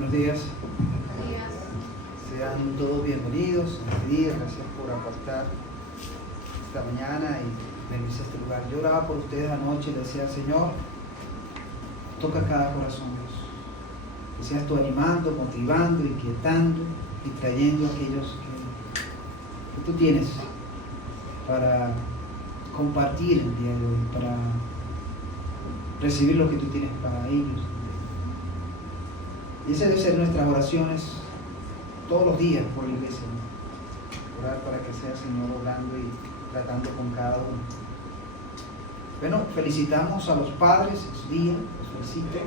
Buenos días. Sean todos bienvenidos. Buenos días. Gracias por apartar esta mañana y venirse a este lugar. Yo oraba por ustedes anoche y le decía, Señor, toca cada corazón, Dios. Que seas tú animando, motivando, inquietando y trayendo a aquellos que tú tienes para compartir el día de hoy, para recibir lo que tú tienes para ellos. Y esa debe ser nuestras oraciones todos los días por la iglesia, ¿no? Orar para que sea el Señor obrando y tratando con cada uno. Bueno, felicitamos a los padres en su día, los felicito,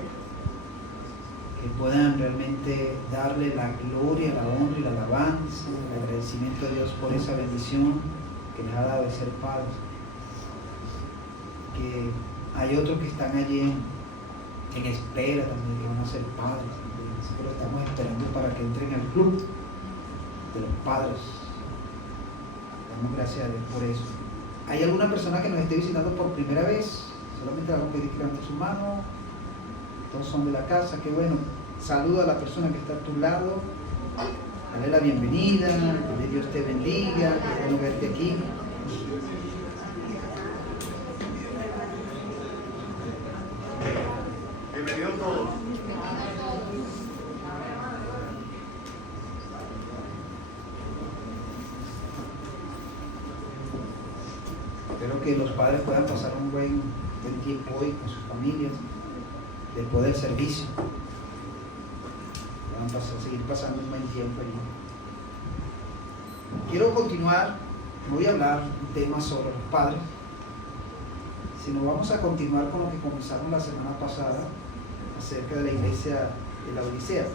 que puedan realmente darle la gloria, la honra y la alabanza, el agradecimiento a Dios por esa bendición que les ha dado de ser padres. Que hay otros que están allí en espera también, que van a ser padres. Pero estamos esperando para que entren al club de los padres. Damos gracias a Dios por eso. ¿Hay alguna persona que nos esté visitando por primera vez? Solamente vamos a pedir que levante su mano. Todos son de la casa, qué bueno. Saluda a la persona que está a tu lado. Dale la bienvenida, que Dios te bendiga, qué bueno verte aquí. Bienvenidos todos. Espero que los padres puedan pasar un buen tiempo hoy con sus familias, después del servicio. Puedan seguir pasando un buen tiempo allí. Quiero continuar, no voy a hablar un tema sobre los padres, sino vamos a continuar con lo que comenzamos la semana pasada acerca de la iglesia de la Odisea.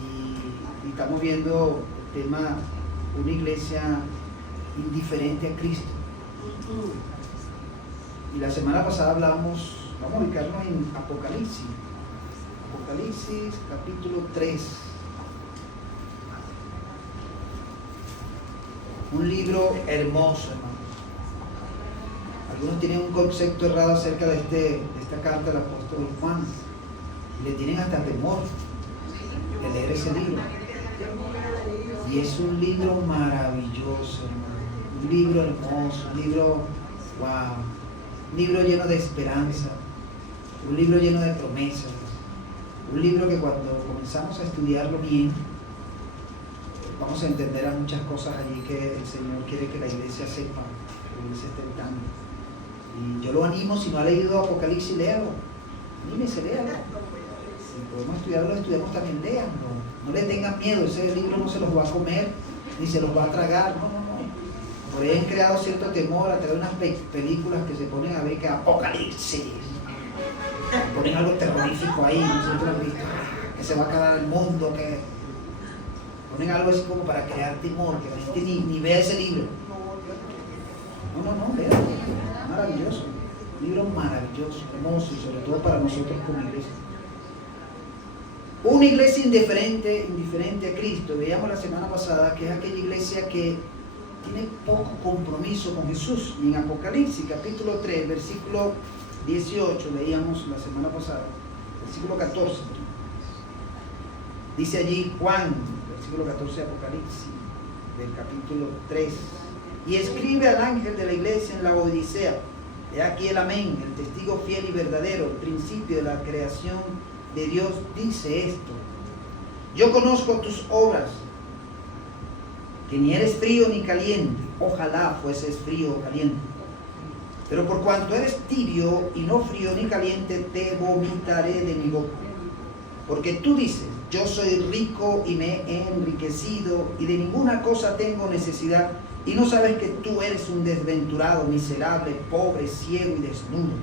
Y estamos viendo el tema, una iglesia indiferente a Cristo. Y la semana pasada hablamos, vamos a ubicarnos en Apocalipsis capítulo 3. Un libro hermoso, hermano. Algunos tienen un concepto errado acerca de esta carta del apóstol Juan y le tienen hasta temor de leer ese libro. Y es un libro maravilloso, hermano. Un libro hermoso, un libro, wow, un libro lleno de esperanza, un libro lleno de promesas, un libro que cuando comenzamos a estudiarlo bien, vamos a entender a muchas cosas allí que el Señor quiere que la iglesia sepa, que la iglesia esté al tanto. Y yo lo animo, si no ha leído Apocalipsis, léalo, anímese, léalo. Si podemos estudiarlo, estudiamos también, léanlo. No le tengan miedo, ese libro no se los va a comer, ni se los va a tragar, no. Por ahí han creado cierto temor a través de unas películas que se ponen a ver que Apocalipsis, ponen algo terrorífico ahí, nosotros hemos visto que se va a acabar el mundo, que ponen algo así como para crear temor, que la gente ni vea ese libro. No, léalo, maravilloso, un libro maravilloso, hermoso y sobre todo para nosotros como iglesia. Una iglesia indiferente a Cristo, veíamos la semana pasada que es aquella iglesia que tiene poco compromiso con Jesús. Y en Apocalipsis capítulo 3, versículo 18, leíamos la semana pasada, versículo 14. Dice allí Juan, versículo 14 de Apocalipsis, del capítulo 3. Y escribe al ángel de la iglesia en la Odisea: he aquí el amén, el testigo fiel y verdadero, el principio de la creación de Dios, dice esto: yo conozco tus obras, que ni eres frío ni caliente. Ojalá fueses frío o caliente. Pero por cuanto eres tibio y no frío ni caliente, te vomitaré de mi boca. Porque tú dices: yo soy rico y me he enriquecido y de ninguna cosa tengo necesidad, y no sabes que tú eres un desventurado, miserable, pobre, ciego y desnudo.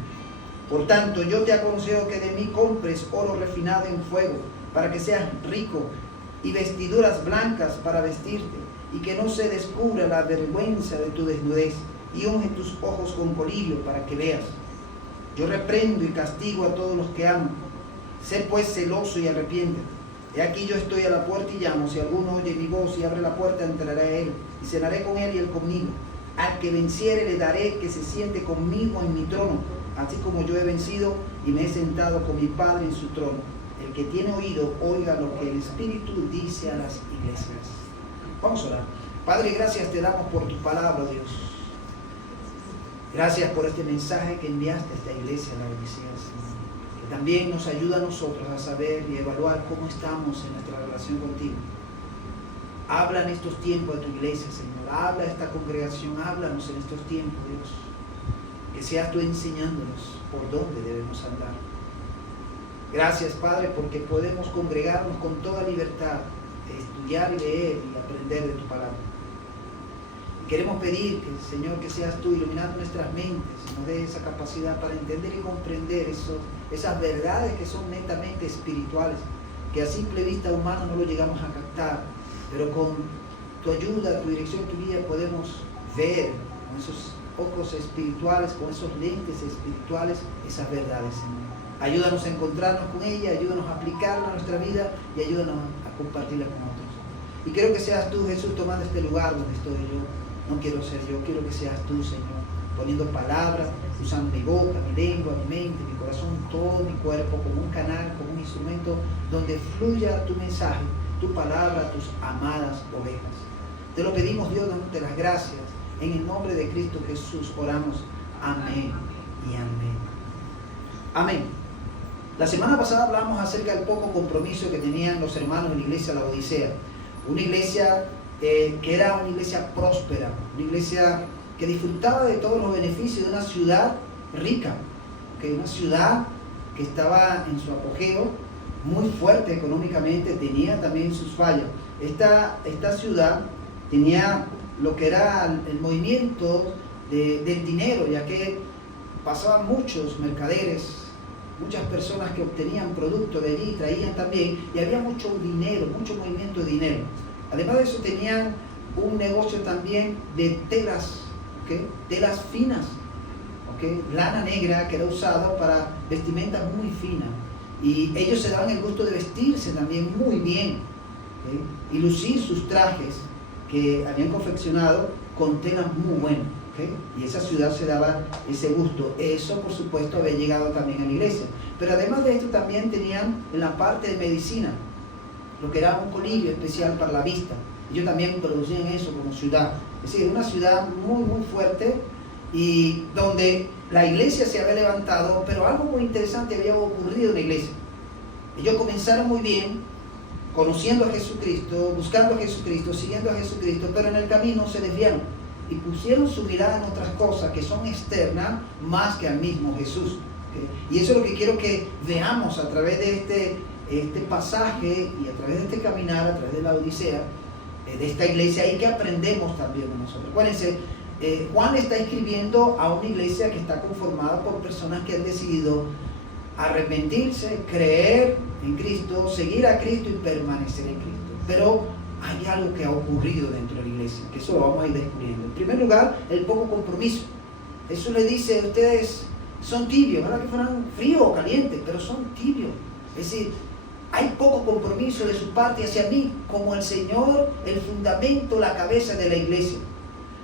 Por tanto, yo te aconsejo que de mí compres oro refinado en fuego, para que seas rico, y vestiduras blancas para vestirte, y que no se descubra la vergüenza de tu desnudez, y unge tus ojos con colirio para que veas. Yo reprendo y castigo a todos los que amo. Sé pues celoso y arrepiéntete. He aquí yo estoy a la puerta y llamo. Si alguno oye mi voz y abre la puerta, entraré a él, y cenaré con él y él conmigo. Al que venciere le daré que se siente conmigo en mi trono, así como yo he vencido y me he sentado con mi Padre en su trono. El que tiene oído, oiga lo que el Espíritu dice a las iglesias. Vamos a orar. Padre, gracias te damos por tu palabra, Dios. Gracias por este mensaje que enviaste a esta iglesia, la Odisea, Señor. Que también nos ayuda a nosotros a saber y evaluar cómo estamos en nuestra relación contigo. Habla en estos tiempos de tu iglesia, Señor. Habla a esta congregación, háblanos en estos tiempos, Dios. Que seas tú enseñándonos por dónde debemos andar. Gracias, Padre, porque podemos congregarnos con toda libertad, estudiar y leer y aprender de tu palabra. Y queremos pedir que, Señor, que seas tú iluminando nuestras mentes y nos des esa capacidad para entender y comprender esas verdades que son netamente espirituales, que a simple vista humana no lo llegamos a captar, pero con tu ayuda, tu dirección, tu guía podemos ver con esos ojos espirituales, con esos lentes espirituales, esas verdades, Señor. Ayúdanos a encontrarnos con ella, ayúdanos a aplicarla a nuestra vida y ayúdanos a compartirla con otros. Y quiero que seas tú, Jesús, tomando este lugar donde estoy yo. No quiero ser yo, quiero que seas tú, Señor, poniendo palabras, usando mi boca, mi lengua, mi mente, mi corazón, todo mi cuerpo como un canal, como un instrumento donde fluya tu mensaje, tu palabra, tus amadas ovejas. Te lo pedimos, Dios, dándote las gracias. En el nombre de Cristo Jesús oramos. Amén y amén. Amén. La semana pasada hablamos acerca del poco compromiso que tenían los hermanos en la iglesia de la Odisea. Una iglesia que era una iglesia próspera, una iglesia que disfrutaba de todos los beneficios de una ciudad rica, una ciudad que estaba en su apogeo, muy fuerte económicamente, tenía también sus fallas. Esta ciudad tenía lo que era el movimiento del dinero, ya que pasaban muchos mercaderes, muchas personas que obtenían productos de allí, traían también, y había mucho dinero, mucho movimiento de dinero. Además de eso tenían un negocio también de telas, telas finas, lana negra que era usada para vestimentas muy finas. Y ellos se daban el gusto de vestirse también muy bien, y lucir sus trajes que habían confeccionado con telas muy buenas. Y esa ciudad se daba ese gusto. Eso, por supuesto, había llegado también a la iglesia. Pero además de esto también tenían en la parte de medicina lo que era un colillo especial para la vista. Ellos también producían eso como ciudad. Es decir, una ciudad muy muy fuerte y donde la iglesia se había levantado, pero algo muy interesante había ocurrido en la iglesia. Ellos comenzaron muy bien, conociendo a Jesucristo, buscando a Jesucristo, siguiendo a Jesucristo, pero en el camino se desviaron y pusieron su mirada en otras cosas que son externas más que al mismo Jesús. Y eso es lo que quiero que veamos a través de este pasaje y a través de este caminar, a través de la Odisea, de esta iglesia, y que aprendemos también de nosotros. Acuérdense, Juan está escribiendo a una iglesia que está conformada por personas que han decidido arrepentirse, creer en Cristo, seguir a Cristo y permanecer en Cristo. Pero hay algo que ha ocurrido dentro de la iglesia, que eso lo vamos a ir descubriendo. En primer lugar, el poco compromiso. Jesús le dice, ustedes son tibios, ¿verdad? Que fueran fríos o calientes, pero son tibios. Es decir, hay poco compromiso de su parte hacia mí, como el Señor, el fundamento, la cabeza de la iglesia.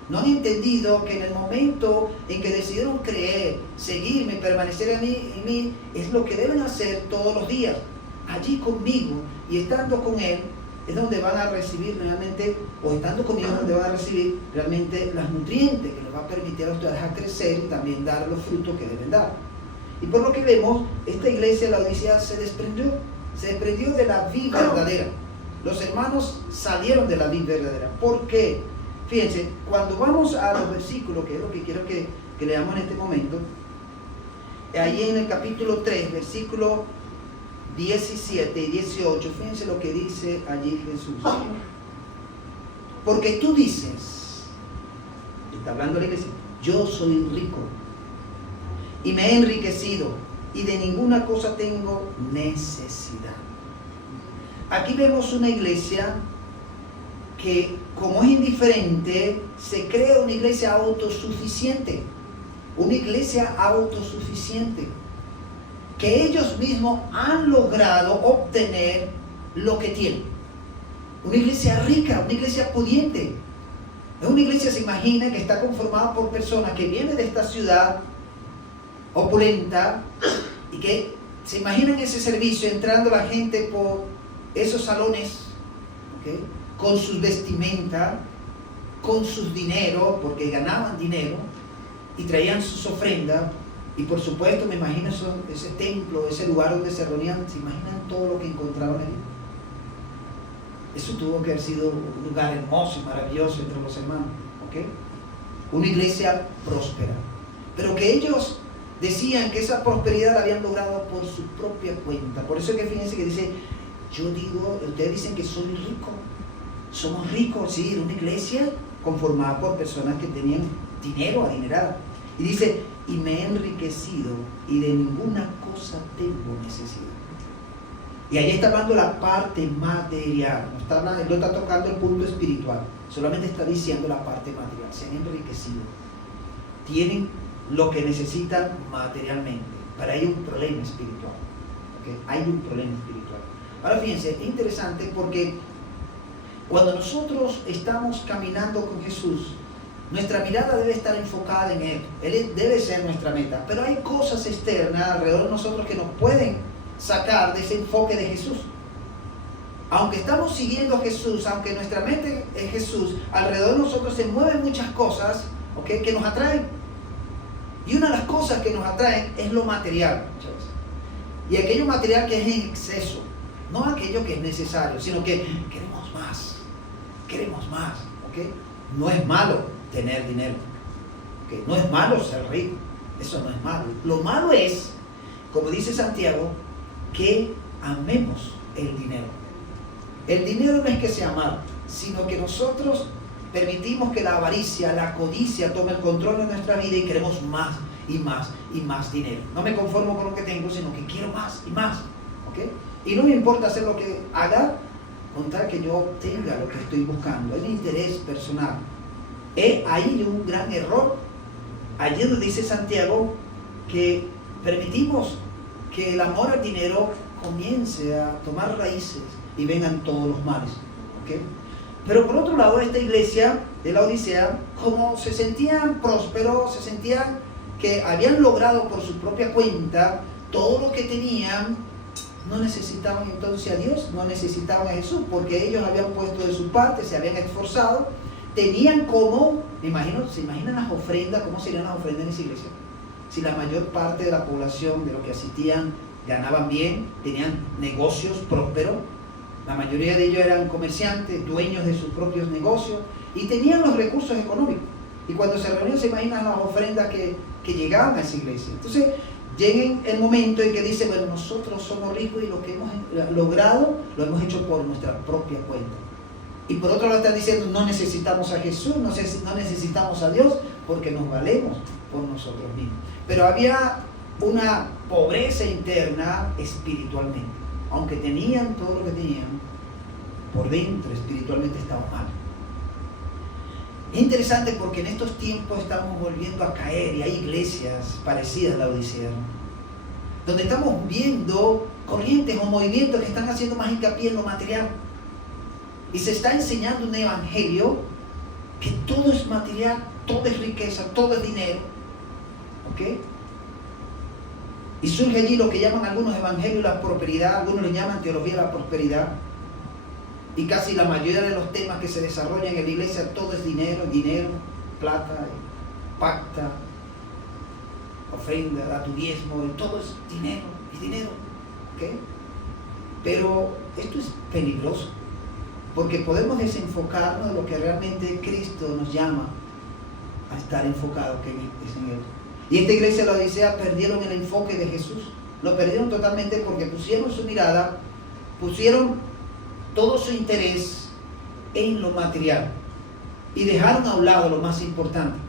No han entendido que en el momento en que decidieron creer, seguirme, permanecer en mí, es lo que deben hacer todos los días. Allí conmigo y estando con Él, es donde van a recibir realmente, o estando conmigo, donde van a recibir realmente las nutrientes que les va a permitir a ustedes a crecer y también dar los frutos que deben dar. Y por lo que vemos, esta iglesia, la Odisea, se desprendió de la vid verdadera. Los hermanos salieron de la vid verdadera. ¿Por qué? Fíjense, cuando vamos a los versículos, que es lo que quiero que leamos en este momento, ahí en el capítulo 3, versículo 17 y 18, fíjense lo que dice allí Jesús. Porque tú dices, está hablando la iglesia, yo soy rico y me he enriquecido y de ninguna cosa tengo necesidad. Aquí vemos una iglesia que, como es indiferente, se crea una iglesia autosuficiente. Una iglesia autosuficiente. Que ellos mismos han logrado obtener lo que tienen. Una iglesia rica, una iglesia pudiente. Es una iglesia, se imagina, que está conformada por personas que vienen de esta ciudad opulenta y que ¿Se imaginan ese servicio entrando la gente por esos salones, ¿okay?, con sus vestimentas, con sus dinero, porque ganaban dinero, y traían sus ofrendas? Y por supuesto, me imagino ese templo, ese lugar donde se reunían, ¿se imaginan todo lo que encontraban allí? Eso tuvo que haber sido un lugar hermoso y maravilloso entre los hermanos, ¿ok? Una iglesia próspera. Pero que ellos decían que esa prosperidad la habían logrado por su propia cuenta. Por eso es que fíjense que dice, yo digo, ustedes dicen que soy rico. Somos ricos, sí, era una iglesia conformada por personas que tenían dinero, adinerada. Y dice, y me he enriquecido y de ninguna cosa tengo necesidad. Y ahí está hablando la parte material, no está tocando el punto espiritual, solamente está diciendo la parte material. Se han enriquecido, tienen lo que necesitan materialmente, pero hay un problema espiritual, ¿okay? Hay un problema espiritual. Ahora fíjense, es interesante porque cuando nosotros estamos caminando con Jesús, nuestra mirada debe estar enfocada en Él. Él debe ser nuestra meta. Pero hay cosas externas alrededor de nosotros que nos pueden sacar de ese enfoque de Jesús. Aunque estamos siguiendo a Jesús, aunque nuestra mente es Jesús, alrededor de nosotros se mueven muchas cosas, ¿okay?, que nos atraen. Y una de las cosas que nos atraen es lo material, muchas veces. Y aquello material que es en exceso. No aquello que es necesario, sino que queremos más. Queremos más, ¿ok? No es malo tener dinero, ¿okay? No es malo ser rico, eso no es malo. Lo malo es, como dice Santiago, que amemos el dinero. El dinero no es que sea malo, sino que nosotros permitimos que la avaricia, la codicia tome el control de nuestra vida y queremos más y más y más dinero. No me conformo con lo que tengo, sino que quiero más y más, ¿okay? Y no me importa hacer lo que haga, con tal que yo obtenga lo que estoy buscando. Es mi interés personal. Hay un gran error. Allí donde dice Santiago que permitimos que el amor al dinero comience a tomar raíces y vengan todos los males, ¿okay? Pero por otro lado, esta iglesia de la Odisea, como se sentían prósperos, se sentían que habían logrado por su propia cuenta todo lo que tenían, no necesitaban entonces a Dios, no necesitaban a Jesús, porque ellos habían puesto de su parte, se habían esforzado, tenían como, ¿se imaginan las ofrendas? ¿Cómo serían las ofrendas en esa iglesia? Si la mayor parte de la población, de los que asistían, ganaban bien, tenían negocios prósperos, la mayoría de ellos eran comerciantes, dueños de sus propios negocios, y tenían los recursos económicos. Y cuando se reunían, se imaginan las ofrendas que llegaban a esa iglesia. Entonces, llega el momento en que dice, bueno, nosotros somos ricos y lo que hemos logrado, lo hemos hecho por nuestra propia cuenta. Y por otro lado están diciendo, no necesitamos a Jesús, no necesitamos a Dios, porque nos valemos por nosotros mismos. Pero había una pobreza interna espiritualmente. Aunque tenían todo lo que tenían, por dentro espiritualmente estaban mal. Es interesante porque en estos tiempos estamos volviendo a caer y hay iglesias parecidas a la Odisea, donde estamos viendo corrientes o movimientos que están haciendo más hincapié en lo material. Y se está enseñando un evangelio que todo es material, todo es riqueza, todo es dinero. ¿Ok? Y surge allí lo que llaman algunos evangelios la prosperidad, algunos le llaman teología de la prosperidad. Y casi la mayoría de los temas que se desarrollan en la iglesia, todo es dinero, plata, pacta, ofrenda, da tu diezmo, y todo es dinero, ¿ok? Pero esto es peligroso, porque podemos desenfocarnos de lo que realmente Cristo nos llama a estar enfocado, que es en Él. Y esta iglesia de la Odisea perdieron el enfoque de Jesús, lo perdieron totalmente porque pusieron su mirada, pusieron todo su interés en lo material y dejaron a un lado lo más importante,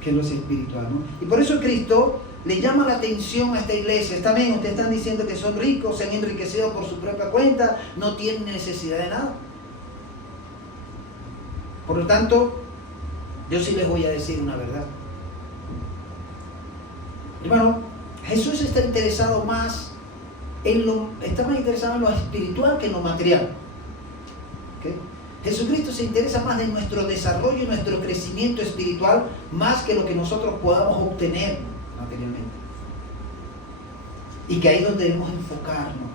que es lo espiritual, ¿no? Y por eso Cristo le llama la atención a esta iglesia. Está bien, ustedes están diciendo que son ricos, se han enriquecido por su propia cuenta, no tienen necesidad de nada. Por lo tanto, yo sí les voy a decir una verdad. Hermano, Jesús está más interesado en lo espiritual que en lo material. ¿Okay? Jesucristo se interesa más en nuestro desarrollo y nuestro crecimiento espiritual, más que lo que nosotros podamos obtener materialmente. Y que ahí es donde debemos enfocarnos.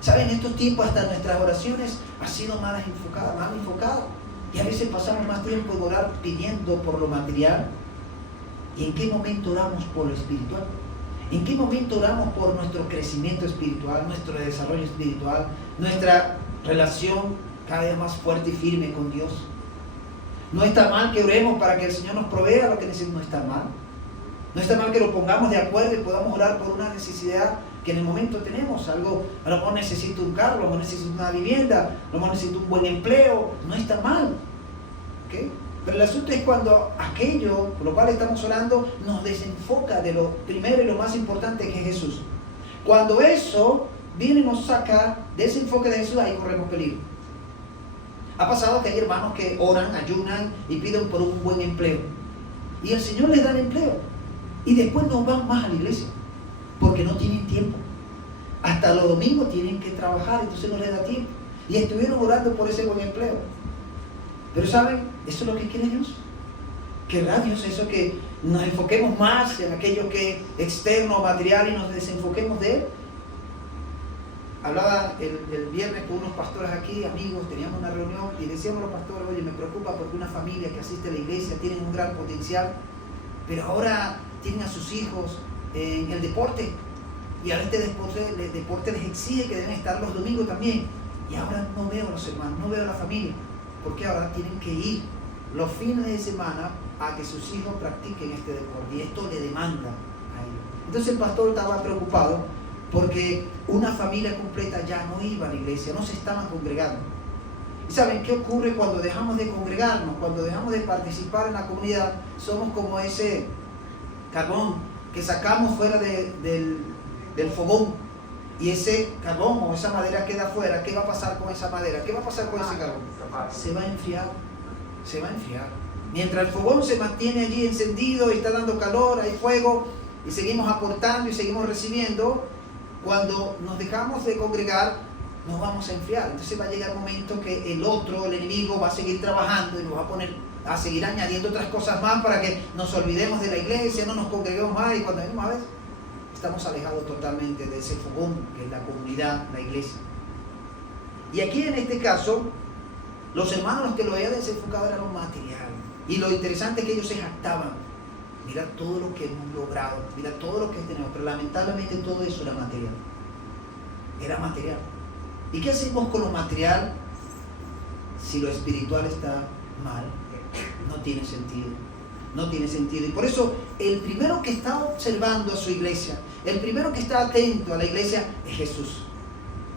¿Saben? En estos tiempos hasta nuestras oraciones han sido mal enfocadas. Y a veces pasamos más tiempo en orar pidiendo por lo material. ¿Y en qué momento oramos por lo espiritual? ¿En qué momento oramos por nuestro crecimiento espiritual, nuestro desarrollo espiritual, nuestra relación cada vez más fuerte y firme con Dios? No está mal que oremos para que el Señor nos provea lo que necesitamos, no está mal. No está mal que lo pongamos de acuerdo y podamos orar por una necesidad que en el momento tenemos. Algo, a lo mejor necesito un carro, a lo mejor necesito una vivienda, a lo mejor necesito un buen empleo. No está mal. ¿Okay? Pero el asunto es cuando aquello por lo cual estamos orando nos desenfoca de lo primero y lo más importante que es Jesús. Cuando eso viene y nos saca de ese enfoque de Jesús, ahí corremos peligro. Ha pasado que hay hermanos que oran, ayunan y piden por un buen empleo. Y el Señor les da el empleo. Y después no van más a la iglesia. Porque no tienen tiempo. Hasta los domingos tienen que trabajar, entonces no les da tiempo. Y estuvieron orando por ese buen empleo. Pero ¿saben? Eso es lo que quiere Dios. ¿Querrá Dios eso? Que nos enfoquemos más en aquello que es externo, material, y nos desenfoquemos de Él. Hablaba el viernes con unos pastores aquí, amigos, teníamos una reunión y decíamos a los pastores: oye, me preocupa porque una familia que asiste a la iglesia tiene un gran potencial, pero ahora tienen a sus hijos en el deporte, y ahora este deporte les exige que deben estar los domingos también, y ahora no veo a los hermanos, no veo a la familia, porque ahora tienen que ir los fines de semana a que sus hijos practiquen este deporte, y esto le demanda a ellos. Entonces el pastor estaba preocupado porque una familia completa ya no iba a la iglesia, no se estaban congregando. ¿Y saben qué ocurre cuando dejamos de congregarnos? Cuando dejamos de participar en la comunidad, somos como ese carbón que sacamos fuera del fogón, y ese carbón o esa madera queda afuera. ¿Qué va a pasar con esa madera? ¿Qué va a pasar con ese carbón? Se va a enfriar, se va a enfriar. Mientras el fogón se mantiene allí encendido y está dando calor, hay fuego, y seguimos aportando y seguimos recibiendo, cuando nos dejamos de congregar, nos vamos a enfriar. Entonces va a llegar un momento que el otro, el enemigo, va a seguir trabajando y nos va a seguir añadiendo otras cosas más para que nos olvidemos de la iglesia, no nos congreguemos más, y cuando venimos a ver, estamos alejados totalmente de ese fogón que es la comunidad, la iglesia. Y aquí en este caso, los hermanos los que lo habían desenfocado era lo material. Y lo interesante es que ellos se jactaban. Mira todo lo que hemos logrado, mira todo lo que tenemos, pero lamentablemente todo eso era material. Era material. ¿Y qué hacemos con lo material si lo espiritual está mal? No tiene sentido. No tiene sentido. Y por eso el primero que está observando a su iglesia, el primero que está atento a la iglesia es Jesús.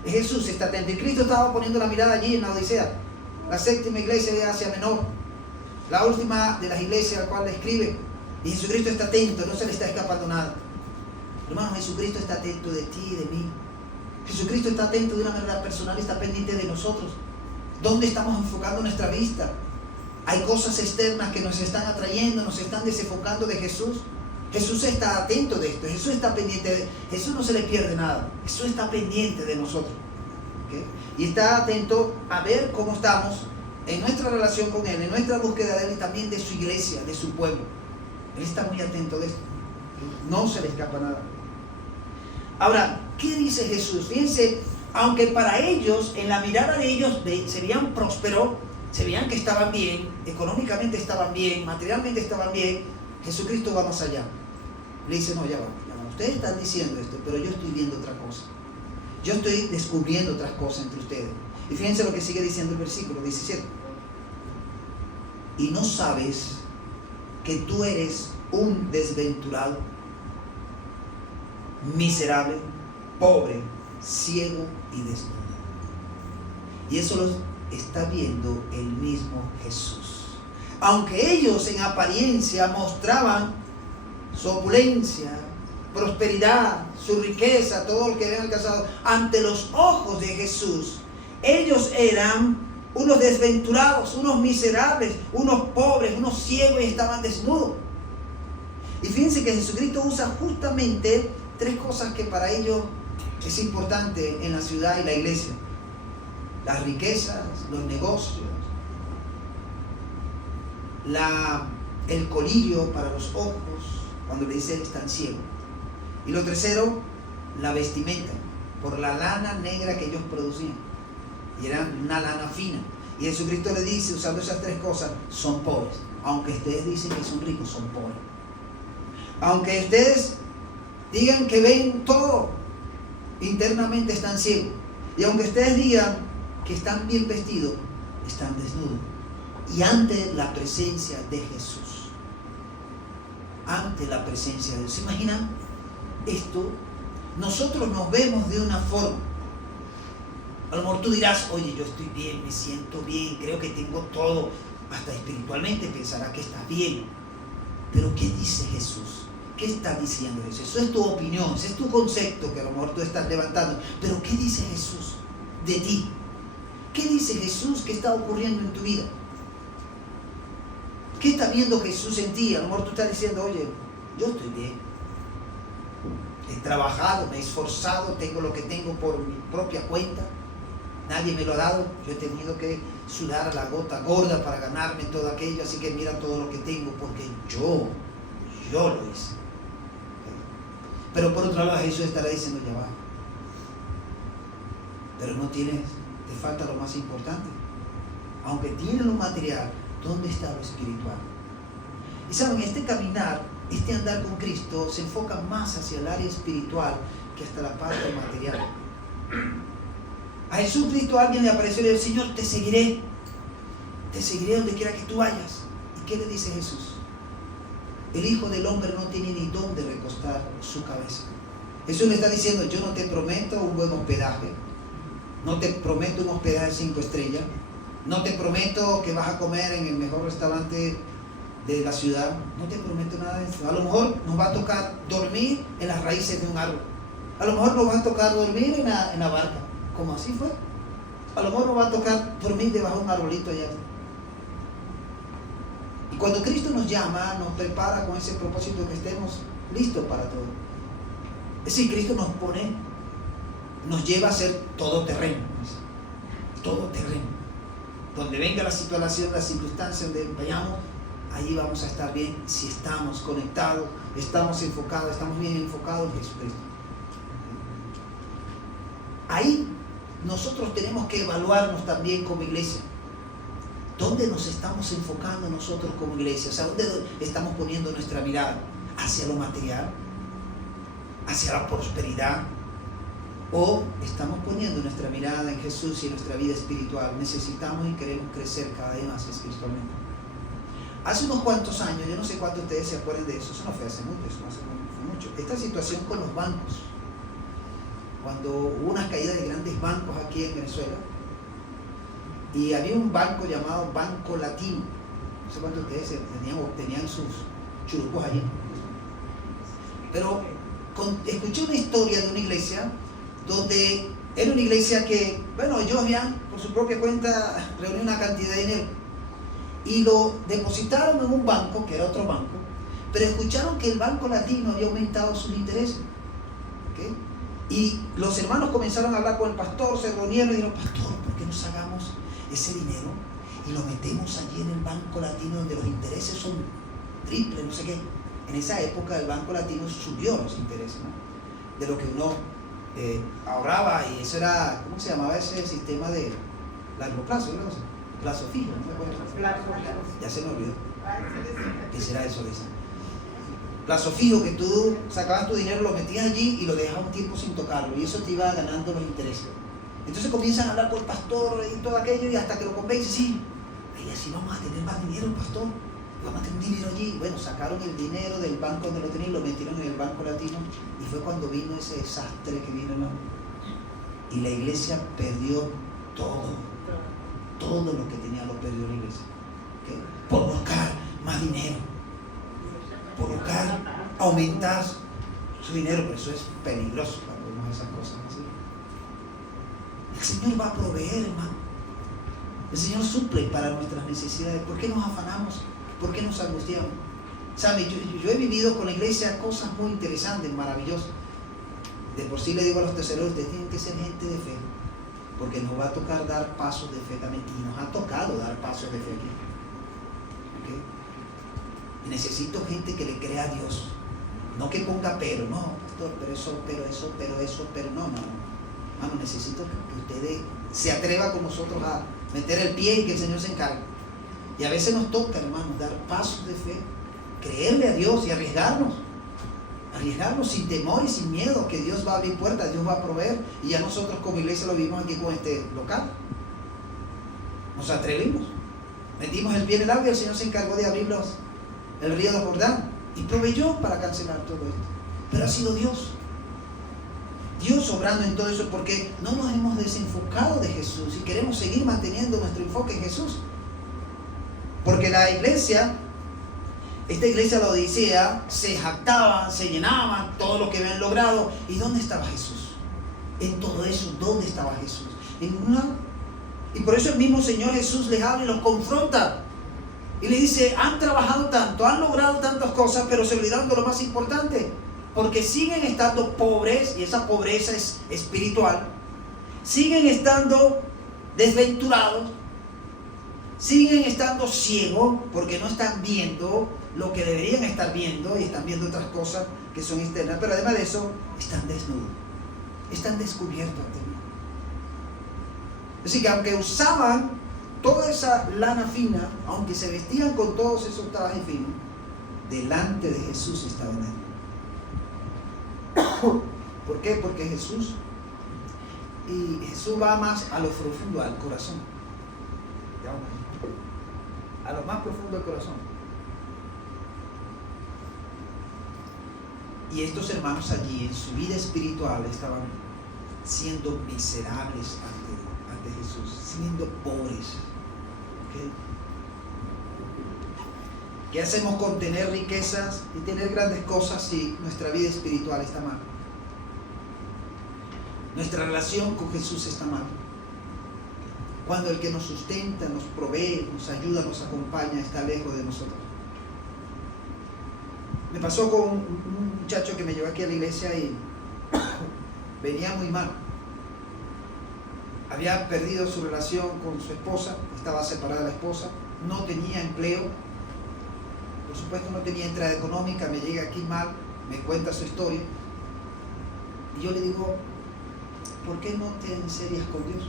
Jesús está atento. Y Cristo estaba poniendo la mirada allí en la Odisea, la séptima iglesia de Asia Menor, la última de las iglesias a la cual le escribe. Y Jesucristo está atento, no se le está escapando nada. Hermano, Jesucristo está atento de ti y de mí. Jesucristo está atento de una manera personal y está pendiente de nosotros. ¿Dónde estamos enfocando nuestra vista? Hay cosas externas que nos están atrayendo, nos están desenfocando de Jesús. Jesús está atento de esto, Jesús está pendiente Jesús no se le pierde nada. Jesús está pendiente de nosotros. ¿Okay? Y está atento a ver cómo estamos en nuestra relación con Él, en nuestra búsqueda de Él, y también de su iglesia, de su pueblo. Él está muy atento de esto. No se le escapa nada. Ahora, ¿qué dice Jesús? Fíjense, aunque para ellos, en la mirada de ellos, se veían prósperos, se veían que estaban bien, económicamente estaban bien, materialmente estaban bien, Jesucristo va más allá. Le dice: no, ya va. Ustedes están diciendo esto, pero yo estoy viendo otra cosa. Yo estoy descubriendo otras cosas entre ustedes. Y fíjense lo que sigue diciendo el versículo 17. Y no sabes que tú eres un desventurado, miserable, pobre, ciego y desnudo. Y eso lo está viendo el mismo Jesús. Aunque ellos en apariencia mostraban su opulencia, prosperidad, su riqueza, todo lo que habían alcanzado, ante los ojos de Jesús, ellos eran unos desventurados, unos miserables, unos pobres, unos ciegos, y estaban desnudos. Y fíjense que Jesucristo usa justamente tres cosas que para ellos es importante en la ciudad y la iglesia: las riquezas, los negocios, el colirio para los ojos, cuando le dice están ciegos. Y lo tercero, la vestimenta, por la lana negra que ellos producían. Y era una lana fina. Y Jesucristo le dice, usando esas tres cosas, son pobres. Aunque ustedes dicen que son ricos, son pobres. Aunque ustedes digan que ven todo, internamente están ciegos. Y aunque ustedes digan que están bien vestidos, están desnudos. Y ante la presencia de Jesús, ante la presencia de Dios, ¿se imaginan esto? Nosotros nos vemos de una forma. A lo mejor tú dirás, oye, yo estoy bien, me siento bien, creo que tengo todo. Hasta espiritualmente pensará que estás bien. Pero ¿qué dice Jesús? ¿Qué está diciendo Jesús? Eso es tu opinión, ese es tu concepto que a lo mejor tú estás levantando. Pero ¿qué dice Jesús de ti? ¿Qué dice Jesús que está ocurriendo en tu vida? ¿Qué está viendo Jesús en ti? A lo mejor tú estás diciendo, oye, yo estoy bien. He trabajado, me he esforzado, tengo lo que tengo por mi propia cuenta. Nadie me lo ha dado. Yo he tenido que sudar la gota gorda para ganarme todo aquello. Así que mira todo lo que tengo porque yo lo hice. Pero por otro lado Jesús estará diciendo, ya va. Pero no tienes, te falta lo más importante. Aunque tienes lo material, ¿dónde está lo espiritual? Y saben, este caminar, este andar con Cristo se enfoca más hacia el área espiritual que hasta la parte material. A Jesucristo alguien le apareció y le dijo, Señor, te seguiré donde quiera que tú vayas. ¿Y qué le dice Jesús? El Hijo del Hombre no tiene ni dónde recostar su cabeza. Jesús le está diciendo, yo no te prometo un buen hospedaje, no te prometo un hospedaje 5 estrellas, no te prometo que vas a comer en el mejor restaurante de la ciudad, no te prometo nada de eso. A lo mejor nos va a tocar dormir en las raíces de un árbol, a lo mejor nos va a tocar dormir en la barca, como así fue. A lo mejor nos va a tocar dormir debajo de un arbolito allá. Y cuando Cristo nos llama, nos prepara con ese propósito de que estemos listos para todo. Es decir, Cristo nos lleva a ser todoterreno. Todoterreno. Donde venga la situación, la circunstancia, donde vayamos, ahí vamos a estar bien si estamos conectados, estamos enfocados, estamos bien enfocados en Jesucristo. Ahí nosotros tenemos que evaluarnos también como iglesia. ¿Dónde nos estamos enfocando nosotros como iglesia? O sea, ¿dónde estamos poniendo nuestra mirada? ¿Hacia lo material? ¿Hacia la prosperidad? ¿O estamos poniendo nuestra mirada en Jesús y en nuestra vida espiritual? Necesitamos y queremos crecer cada vez más espiritualmente. Hace unos cuantos años, yo no sé cuántos de ustedes se acuerdan de eso, eso no fue hace mucho, eso no fue mucho. Esta situación con los bancos, cuando hubo una caída de grandes bancos aquí en Venezuela, y había un banco llamado Banco Latino, no sé cuántos de ustedes tenían sus churupos allí. Pero escuché una historia de una iglesia donde era una iglesia que, bueno, ellos habían por su propia cuenta reunido una cantidad de dinero y lo depositaron en un banco, que era otro banco, pero escucharon que el Banco Latino había aumentado sus intereses. ¿Okay? Y los hermanos comenzaron a hablar con el pastor, se reunieron y dijeron, pastor, ¿por qué no sacamos ese dinero y lo metemos allí en el Banco Latino donde los intereses son triples, no sé qué? En esa época el Banco Latino subió los intereses, ¿no? De lo que uno ahorraba, y eso era, ¿cómo se llamaba ese sistema de largo plazo? ¿No? Plazo fijo, ¿no? Ya se me olvidó. ¿Qué será eso de esa? Plazo fijo, que tú sacabas tu dinero, lo metías allí y lo dejabas un tiempo sin tocarlo, y eso te iba ganando los intereses. Entonces comienzan a hablar con el pastor y todo aquello, y hasta que lo convence, sí, y así vamos a tener más dinero, pastor, vamos a tener dinero allí. Bueno, sacaron el dinero del banco donde lo tenían y lo metieron en el Banco Latino, y fue cuando vino ese desastre que vino, ¿no? Y la iglesia perdió todo lo que tenía lo perdió la iglesia. ¿Okay? Por buscar más dinero, por buscar aumentar su dinero, pero eso es peligroso cuando vemos esas cosas así. El Señor va a proveer, hermano. El Señor suple para nuestras necesidades. ¿Por qué nos afanamos? ¿Por qué nos angustiamos? ¿Sabe? Yo he vivido con la iglesia cosas muy interesantes, maravillosas. De por sí le digo a los terceros, ustedes tienen que ser gente de fe, porque nos va a tocar dar pasos de fe también, y nos ha tocado dar pasos de fe aquí. ¿Okay? Y necesito gente que le crea a Dios, No que ponga pero, no, pastor, pero no. Hermano, necesito que usted se atreva con nosotros a meter el pie y que el Señor se encargue. Y a veces nos toca, hermano, dar pasos de fe, creerle a Dios y arriesgarnos sin temor y sin miedo, que Dios va a abrir puertas, Dios va a proveer. Y ya nosotros como iglesia lo vimos aquí con este local. Nos atrevimos, metimos el pie en el agua y el Señor se encargó de abrir el río de Jordán y proveyó para cancelar todo esto. Pero ha sido Dios obrando en todo eso, porque no nos hemos desenfocado de Jesús y queremos seguir manteniendo nuestro enfoque en Jesús. Porque esta iglesia Laodicea, se jactaban, se llenaban, todo lo que habían logrado. ¿Y dónde estaba Jesús? En todo eso, ¿dónde estaba Jesús? En ningún lado. Y por eso el mismo Señor Jesús les habla y los confronta. Y le dice, han trabajado tanto, han logrado tantas cosas, pero se olvidaron de lo más importante. Porque siguen estando pobres, y esa pobreza es espiritual. Siguen estando desventurados. Siguen estando ciegos porque no están viendo lo que deberían estar viendo y están viendo otras cosas que son externas. Pero además de eso, están desnudos. Están descubiertos ante mí. Así que aunque usaban toda esa lana fina, aunque se vestían con todos esos trajes finos, delante de Jesús estaban desnudos. ¿Por qué? Porque Jesús va más a lo profundo, al corazón. A lo más profundo del corazón. Y estos hermanos allí en su vida espiritual estaban siendo miserables ante Jesús, siendo pobres. ¿Okay? ¿Qué hacemos con tener riquezas y tener grandes cosas si nuestra vida espiritual está mal? Nuestra relación con Jesús está mal. Cuando el que nos sustenta, nos provee, nos ayuda, nos acompaña, está lejos de nosotros. Me pasó con un muchacho que me llevó aquí a la iglesia y venía muy mal. Había perdido su relación con su esposa, estaba separada de la esposa, no tenía empleo, por supuesto no tenía entrada económica, me llega aquí mal, me cuenta su historia. Y yo le digo, ¿por qué no te enserias con Dios?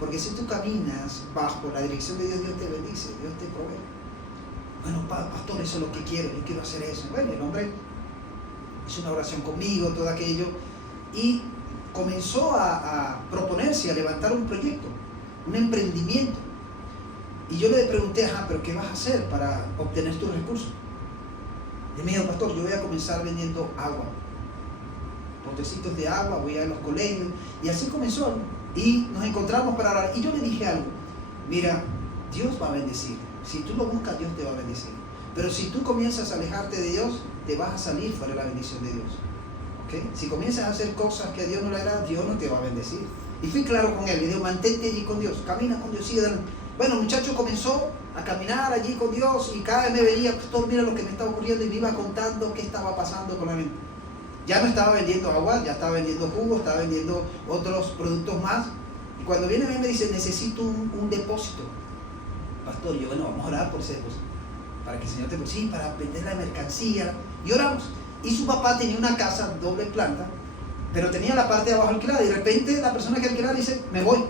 Porque si tú caminas bajo la dirección de Dios, Dios te bendice, Dios te provee. Bueno, pastor, eso es lo que quiero, yo quiero hacer eso. Bueno, el hombre hizo una oración conmigo, todo aquello, y comenzó a proponerse, a levantar un proyecto, un emprendimiento. Y yo le pregunté, pero ¿qué vas a hacer para obtener tus recursos? Y me dijo, pastor, yo voy a comenzar vendiendo agua, potecitos de agua, voy a ir a los colegios, y así comenzó. Y nos encontramos para hablar. Y yo le dije algo, mira, Dios va a bendecir. Si tú lo buscas, Dios te va a bendecir. Pero si tú comienzas a alejarte de Dios, te vas a salir fuera de la bendición de Dios. ¿Okay? Si comienzas a hacer cosas que a Dios no le agrada, Dios no te va a bendecir. Y fui claro con él, le digo, mantente allí con Dios, camina con Dios, sigue adelante. Bueno, el muchacho comenzó a caminar allí con Dios y cada vez me veía, pastor, mira lo que me está ocurriendo, y me iba contando qué estaba pasando con la mente. Ya no estaba vendiendo agua, ya estaba vendiendo jugo, estaba vendiendo otros productos más. Y cuando viene a mí me dice, necesito un depósito. Pastor, yo, bueno, vamos a orar por ese depósito. Para que el Señor te sí, para vender la mercancía. Y oramos. Y su papá tenía una casa doble planta, pero tenía la parte de abajo alquilada. Y de repente la persona que alquilaba dice, me voy.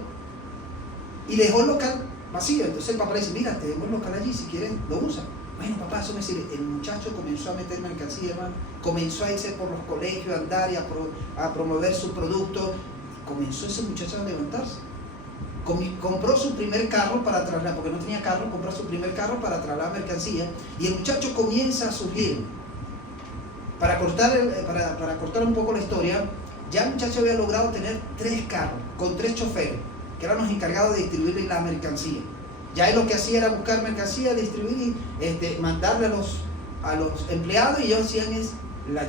Y dejó el local vacío. Entonces el papá le dice, mira, te dejo el local allí, si quieres lo usa. Bueno, papá, eso me sirve. El muchacho comenzó a meter mercancía, hermano. Comenzó a irse por los colegios, a andar y a promover su producto. Comenzó ese muchacho a levantarse. Compró su primer carro para trasladar, porque no tenía carro, compró su primer carro para trasladar mercancía. Y el muchacho comienza a surgir. Para cortar un poco la historia, ya el muchacho había logrado tener 3 carros, con 3 choferes, que eran los encargados de distribuir la mercancía. Ya él lo que hacía era buscar mercancía, distribuir, mandarle a los empleados, y ellos hacían es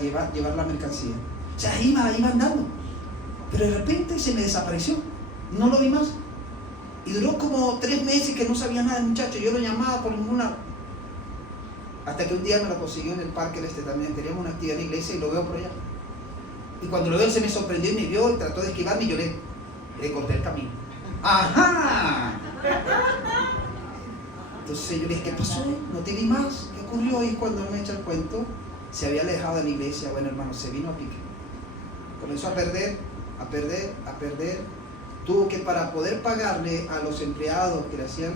llevar la mercancía. O sea, iba andando. Pero de repente se me desapareció. No lo vi más. Y duró como 3 meses que no sabía nada del muchacho. Yo lo llamaba por ningún lado. Hasta que un día me lo consiguió en el parque también. Teníamos una actividad en la iglesia y lo veo por allá. Y cuando lo veo, él se me sorprendió y me vio y trató de esquivarme, y yo le corté el camino. ¡Ajá! Entonces yo le dije, ¿qué pasó? No te vi más. ¿Qué ocurrió? Y cuando él me echa el cuento, se había alejado de la iglesia. Bueno, hermano, se vino a pique. Comenzó a perder. Tuvo que, para poder pagarle a los empleados que le hacían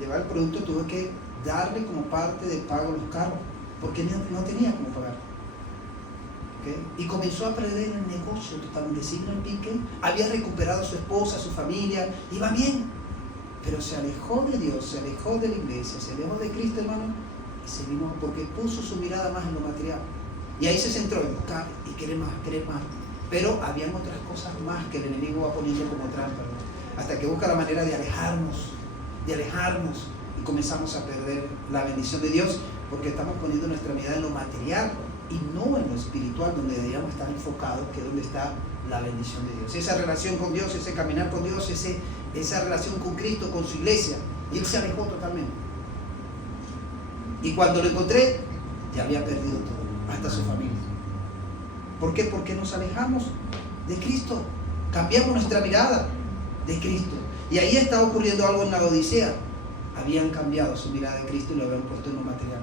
llevar el producto, tuvo que darle como parte de pago los carros, porque no tenía cómo pagar. ¿Okay? Y comenzó a perder el negocio totalmente. Se vino al pique. Había recuperado a su esposa, a su familia, iba bien, pero se alejó de Dios, se alejó de la iglesia, se alejó de Cristo, hermano, y se vino porque puso su mirada más en lo material. Y ahí se centró en buscar y querer más. Pero habían otras cosas más que el enemigo va poniendo como trampa, ¿no? Hasta que busca la manera de alejarnos, y comenzamos a perder la bendición de Dios, porque estamos poniendo nuestra mirada en lo material y no en lo espiritual, donde deberíamos estar enfocados, que es donde está la bendición de Dios. Esa relación con Dios, ese caminar con Dios, esa relación con Cristo, con su iglesia. Y él se alejó totalmente. Y cuando lo encontré, ya había perdido todo, hasta su familia. ¿Por qué? Porque nos alejamos de Cristo. Cambiamos nuestra mirada de Cristo. Y ahí está ocurriendo algo en la Odisea. Habían cambiado su mirada de Cristo y lo habían puesto en lo material.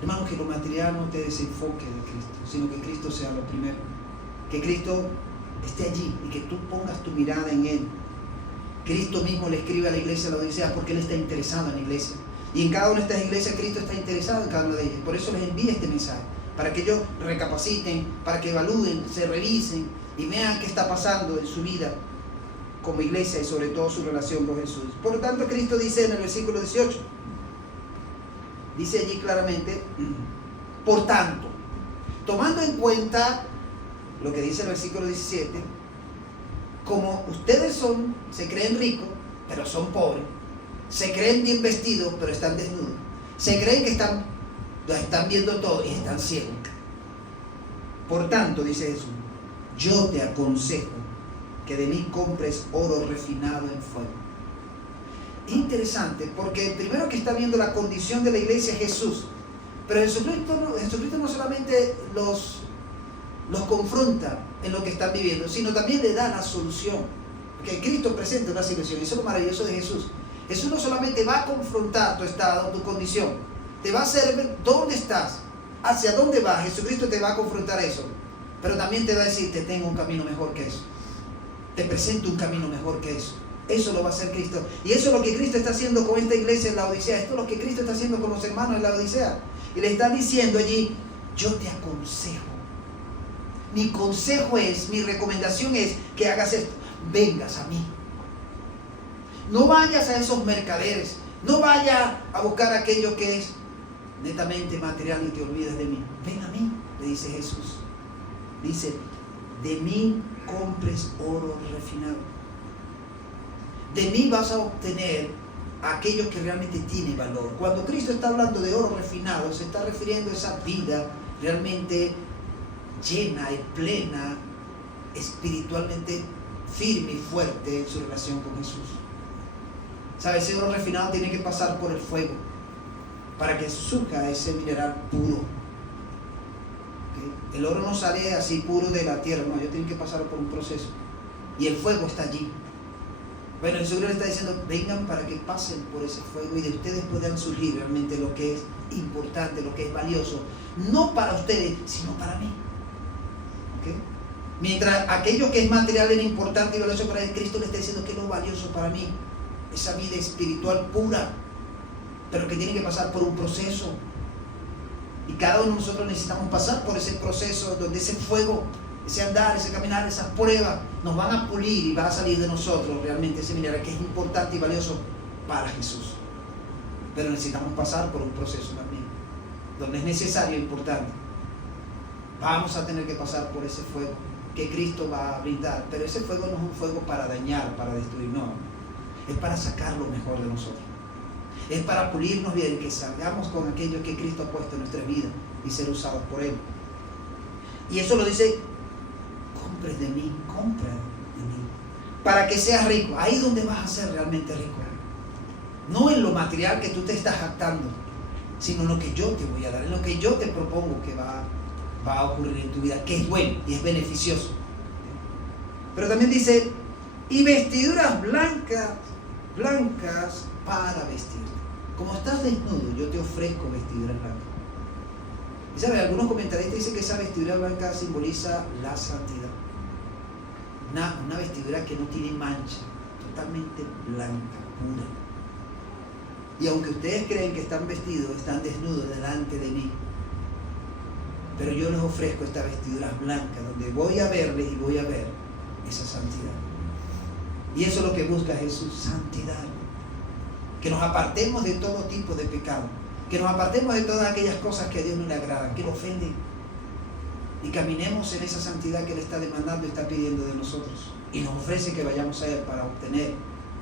Hermano, que lo material no te desenfoque de Cristo, sino que Cristo sea lo primero. Que Cristo esté allí y que tú pongas tu mirada en Él. Cristo mismo le escribe a la iglesia de la Odisea porque Él está interesado en la iglesia. Y en cada una de estas iglesias Cristo está interesado en cada una de ellas. Por eso les envía este mensaje, para que ellos recapaciten, para que evalúen, se revisen y vean qué está pasando en su vida como iglesia y sobre todo su relación con Jesús. Por lo tanto, Cristo dice en el versículo 18, dice allí claramente, por tanto, tomando en cuenta lo que dice el versículo 17, como ustedes se creen ricos, pero son pobres, se creen bien vestidos, pero están desnudos, se creen que están viendo todo y están ciegos. Por tanto, dice Jesús, yo te aconsejo que de mí compres oro refinado en fuego. Interesante, porque el primero que está viendo la condición de la iglesia es Jesús, pero Jesucristo no solamente los confronta en lo que están viviendo, sino también le da la solución. Porque Cristo presenta una solución, y eso es lo maravilloso de Jesús. Jesús no solamente va a confrontar tu estado, tu condición, te va a hacer ver dónde estás, hacia dónde vas. Jesucristo te va a confrontar eso, pero también te va a decir, te tengo un camino mejor que eso, te presento un camino mejor que eso. Eso lo va a hacer Cristo, y eso es lo que Cristo está haciendo con esta iglesia en la Odisea. Esto es lo que Cristo está haciendo con los hermanos en la Odisea, y le está diciendo allí, yo te aconsejo. Mi consejo mi recomendación es que hagas esto, vengas a mí. No vayas a esos mercaderes, no vayas a buscar aquello que es netamente material y te olvides de mí. Ven a mí, le dice Jesús. Dice, de mí compres oro refinado. De mí vas a obtener aquello que realmente tiene valor. Cuando Cristo está hablando de oro refinado, se está refiriendo a esa vida realmente llena y plena, espiritualmente firme y fuerte en su relación con Jesús. ¿Sabes? Ese oro refinado tiene que pasar por el fuego para que surja ese mineral puro. ¿Okay? El oro no sale así puro de la tierra, no, ellos tienen que pasar por un proceso. Y el fuego está allí. Bueno, el Señor le está diciendo, vengan para que pasen por ese fuego y de ustedes puedan surgir realmente lo que es importante, lo que es valioso. No para ustedes, sino para mí. ¿Okay? Mientras aquello que es material era importante y valioso para él, Cristo le está diciendo que es lo valioso para mí. Esa vida espiritual pura, pero que tiene que pasar por un proceso. Y cada uno de nosotros necesitamos pasar por ese proceso donde ese fuego, ese andar, ese caminar, esas pruebas nos van a pulir y va a salir de nosotros realmente ese mineral que es importante y valioso para Jesús. Pero necesitamos pasar por un proceso también, donde es necesario e importante. Vamos a tener que pasar por ese fuego que Cristo va a brindar, pero ese fuego no es un fuego para dañar, para destruir, no. Es para sacar lo mejor de nosotros. Es para pulirnos bien, que salgamos con aquello que Cristo ha puesto en nuestra vida y ser usados por Él. Y eso lo dice, compres de mí, compra de mí, para que seas rico. Ahí es donde vas a ser realmente rico. No en lo material que tú te estás jactando, sino en lo que yo te voy a dar, en lo que yo te propongo que va a ocurrir en tu vida, que es bueno y es beneficioso. Pero también dice, y vestiduras blancas para vestirte. Como estás desnudo, yo te ofrezco vestiduras blancas. Y saben, algunos comentaristas dicen que esa vestidura blanca simboliza la santidad. Una vestidura que no tiene mancha, totalmente blanca, pura. Y aunque ustedes creen que están vestidos, están desnudos delante de mí, pero yo les ofrezco esta vestidura blanca, donde voy a verles y voy a ver esa santidad. Y eso es lo que busca Jesús, santidad. Que nos apartemos de todo tipo de pecado, que nos apartemos de todas aquellas cosas que a Dios no le agradan, que lo ofenden, y caminemos en esa santidad que Él está demandando y está pidiendo de nosotros, y nos ofrece que vayamos a Él para obtener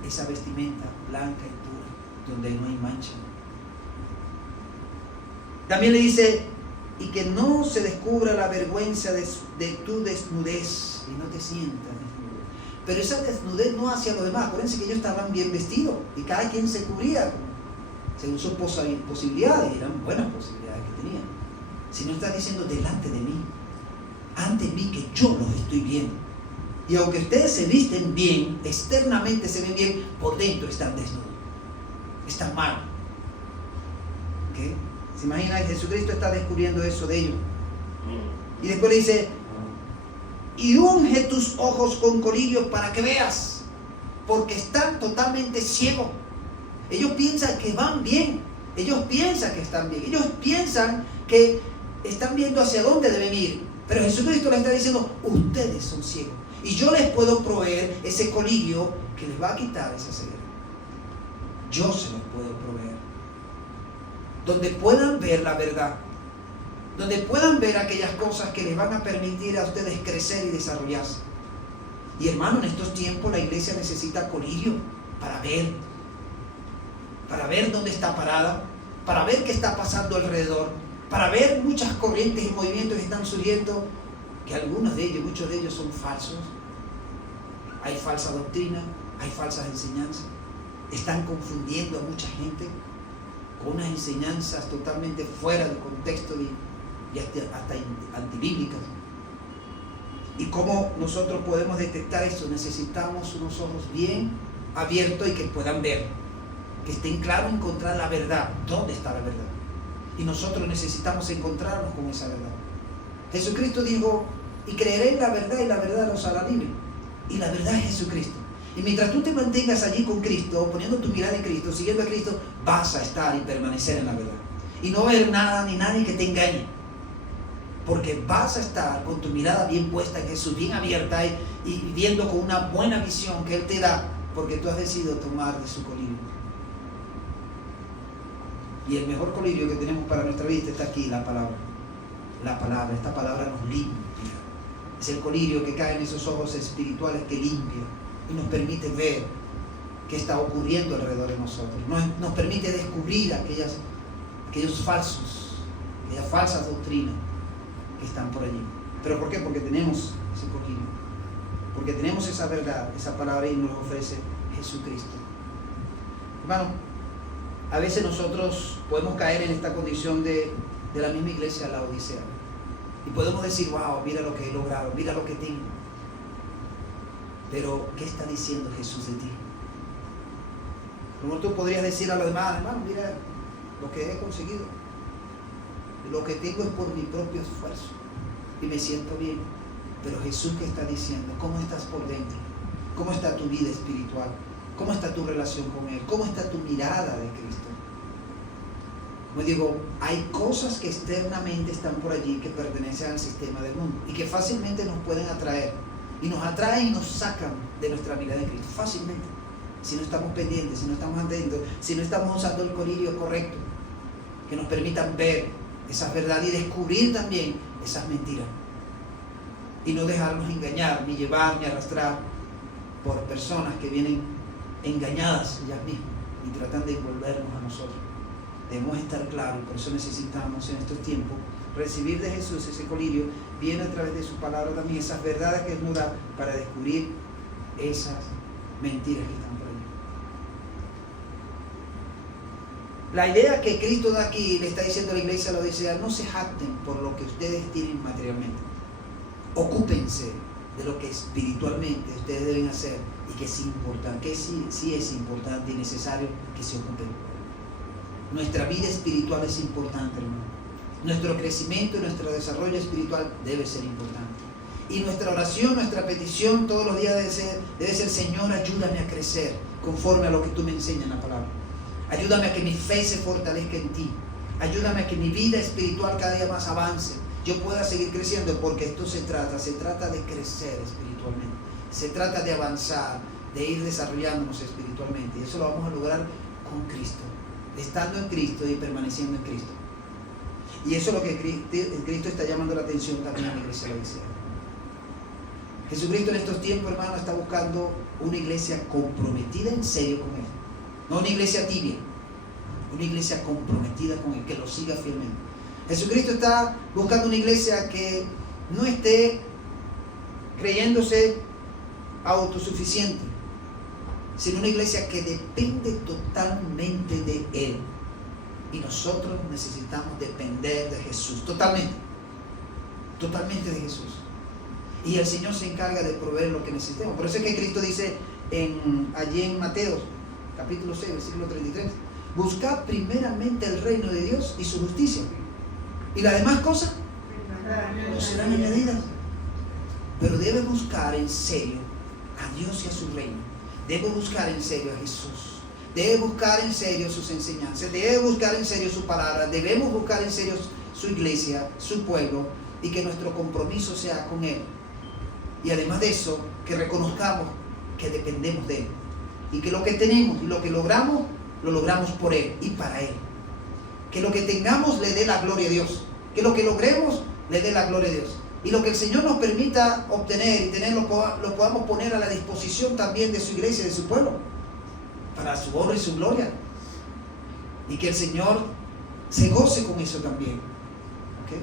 esa vestimenta blanca y pura, donde no hay mancha. También le dice, y que no se descubra la vergüenza de tu desnudez, y no te sientas desnudo. Pero esa desnudez no hacia los demás. Acuérdense que ellos estaban bien vestidos y cada quien se cubría según sus posibilidades, y eran buenas posibilidades que tenían. Sino está diciendo delante de mí, ante mí, que yo los estoy viendo. Y aunque ustedes se visten bien, externamente se ven bien, por dentro están desnudos, están mal. ¿Okay? ¿Se imagina? Jesucristo está descubriendo eso de ellos. Y después le dice, y unge tus ojos con colirio para que veas, porque están totalmente ciegos. Ellos piensan que van bien, ellos piensan que están bien, ellos piensan que están viendo hacia dónde deben ir. Pero Jesucristo les está diciendo, ustedes son ciegos, y yo les puedo proveer ese colirio que les va a quitar esa ceguera. Yo se los puedo proveer, donde puedan ver la verdad, donde puedan ver aquellas cosas que les van a permitir a ustedes crecer y desarrollarse. Y hermano, en estos tiempos la iglesia necesita colirio para ver dónde está parada, para ver qué está pasando alrededor, para ver muchas corrientes y movimientos que están surgiendo, que algunos de ellos, muchos de ellos son falsos. Hay falsa doctrina, hay falsas enseñanzas, están confundiendo a mucha gente con unas enseñanzas totalmente fuera de contexto y hasta antibíblicas. ¿Y cómo nosotros podemos detectar eso? Necesitamos unos ojos bien abiertos y que puedan ver, que estén claros, encontrar la verdad. ¿Dónde está la verdad? Y nosotros necesitamos encontrarnos con esa verdad. Jesucristo dijo, y creeré en la verdad, y la verdad los hará libre. Y la verdad es Jesucristo. Y mientras tú te mantengas allí con Cristo, poniendo tu mirada en Cristo, siguiendo a Cristo, vas a estar y permanecer en la verdad. Y no va a haber nada ni nadie que te engañe. Porque vas a estar con tu mirada bien puesta en Jesús, bien abierta y viendo con una buena visión que Él te da, porque tú has decidido tomar de su colirio. Y el mejor colirio que tenemos para nuestra vida está aquí, la palabra. La palabra, esta palabra nos limpia. Es el colirio que cae en esos ojos espirituales que limpia y nos permite ver qué está ocurriendo alrededor de nosotros. Nos permite descubrir aquellos falsas doctrinas que están por allí. ¿Pero por qué? Porque tenemos ese colirio. Porque tenemos esa verdad, esa palabra, y nos ofrece Jesucristo. Hermano, a veces nosotros podemos caer en esta condición de la misma iglesia, la Odisea. Y podemos decir, wow, mira lo que he logrado, mira lo que tengo. Pero, ¿qué está diciendo Jesús de ti? Como tú podrías decir a los demás, hermano, mira lo que he conseguido. Lo que tengo es por mi propio esfuerzo. Y me siento bien. Pero Jesús, ¿qué está diciendo? ¿Cómo estás por dentro? ¿Cómo está tu vida espiritual? ¿Cómo está tu relación con Él? ¿Cómo está tu mirada de Cristo? Como digo, hay cosas que externamente están por allí que pertenecen al sistema del mundo y que fácilmente nos pueden atraer. Y nos atraen y nos sacan de nuestra mirada de Cristo. Fácilmente. Si no estamos pendientes, si no estamos atentos, si no estamos usando el colirio correcto, que nos permitan ver esas verdades y descubrir también esas mentiras. Y no dejarnos engañar, ni llevar, ni arrastrar por personas que vienen engañadas ellas mismas y tratan de envolvernos a nosotros. Debemos estar claros, y por eso necesitamos en estos tiempos recibir de Jesús ese colirio, viene a través de su palabra también esas verdades que Él nos da para descubrir esas mentiras que están por ahí. La idea que Cristo da aquí, le está diciendo a la iglesia, lo dice, no se jacten por lo que ustedes tienen materialmente. Ocúpense de lo que espiritualmente ustedes deben hacer y que es importante, que sí es importante y necesario que se ocupen. Nuestra vida espiritual es importante, hermano. Nuestro crecimiento y nuestro desarrollo espiritual debe ser importante. Y nuestra oración, nuestra petición todos los días debe ser: Señor, ayúdame a crecer conforme a lo que tú me enseñas en la palabra. Ayúdame a que mi fe se fortalezca en ti. Ayúdame a que mi vida espiritual cada día más avance. Yo pueda seguir creciendo, porque esto se trata de crecer espiritualmente. Se trata de avanzar, de ir desarrollándonos espiritualmente. Y eso lo vamos a lograr con Cristo, estando en Cristo y permaneciendo en Cristo. Y eso es lo que Cristo está llamando la atención también a la iglesia de la Odisea. Jesucristo en estos tiempos, hermano, está buscando una iglesia comprometida en serio con Él. No una iglesia tibia, una iglesia comprometida con Él, que lo siga fielmente. Jesucristo está buscando una iglesia que no esté creyéndose autosuficiente, sino una iglesia que depende totalmente de Él. Y nosotros necesitamos depender de Jesús, totalmente de Jesús. Y el Señor se encarga de proveer lo que necesitemos. Por eso es que Cristo dice allí en Mateo, capítulo 6, versículo 33, buscad primeramente el reino de Dios y su justicia, y las demás cosas no serán añadidas. Pero debe buscar en serio a Dios y a su reino. Debe buscar en serio a Jesús. Debe buscar en serio sus enseñanzas. Debe buscar en serio su palabra. Debemos buscar en serio su iglesia, su pueblo, y que nuestro compromiso sea con Él. Y además de eso, que reconozcamos que dependemos de Él. Y que lo que tenemos y lo que logramos, lo logramos por Él y para Él. Que lo que tengamos le dé la gloria a Dios. Que lo que logremos le dé la gloria a Dios. Y lo que el Señor nos permita obtener y tener, lo podamos poner a la disposición también de su iglesia, de su pueblo, para su honra y su gloria. Y que el Señor se goce con eso también. ¿Okay?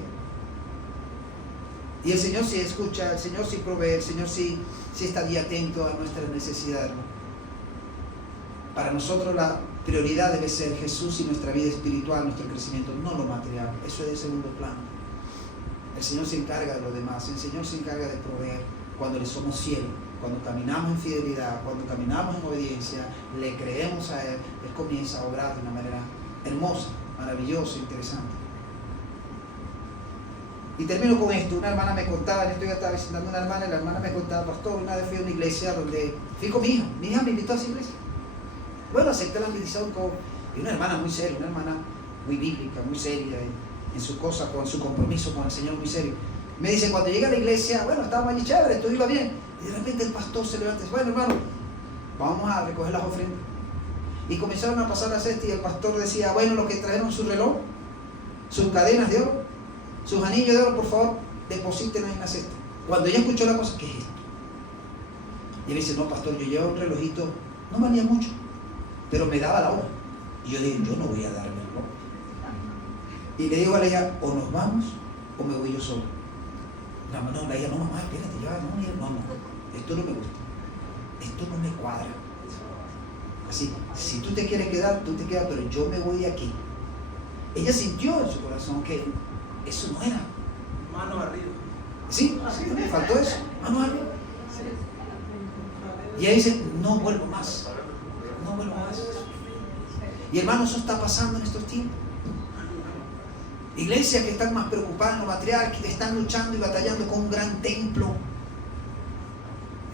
Y el Señor sí escucha, el Señor sí provee, el Señor sí está ahí atento a nuestras necesidades. Para nosotros la prioridad debe ser Jesús y nuestra vida espiritual, nuestro crecimiento, no lo material. Eso es de segundo plano. El Señor se encarga de lo demás. El Señor se encarga de proveer cuando le somos fieles, cuando caminamos en fidelidad, cuando caminamos en obediencia, le creemos a Él. Él comienza a obrar de una manera hermosa, maravillosa, interesante. Y termino con esto. Una hermana me contaba, en esto ya estaba visitando a una hermana, y la hermana me contaba: pastor, una vez fui a una iglesia donde fui con mi hija me invitó a esa iglesia. Bueno, acepté la bendición y una hermana muy seria, una hermana muy bíblica, muy seria en su cosa, con su compromiso con el Señor, muy serio. Me dice: cuando llegué a la iglesia, bueno, estábamos allí chévere, todo iba bien, y de repente el pastor se levanta y dice: bueno, hermano, vamos a recoger las ofrendas. Y comenzaron a pasar la cesta, y el pastor decía: bueno, los que trajeron su reloj, sus cadenas de oro, sus anillos de oro, por favor, deposítenlos en la cesta. Cuando ella escuchó la cosa: ¿qué es esto? Y él dice: no, pastor, yo llevo un relojito, no valía mucho, pero me daba la hora. Y yo dije: yo no voy a darme el reloj. Y le digo a ella: o nos vamos o me voy yo solo. No, la hija: no, mamá, espérate, ya, no, esto no me gusta, esto no me cuadra. Así, si tú te quieres quedar, tú te quedas, pero yo me voy de aquí. Ella sintió en su corazón que eso no era. Mano arriba. Sí, me faltó eso, mano arriba. Y ella dice: no vuelvo más. Y hermanos, eso está pasando en estos tiempos. Iglesias que están más preocupadas en lo material, que están luchando y batallando con un gran templo.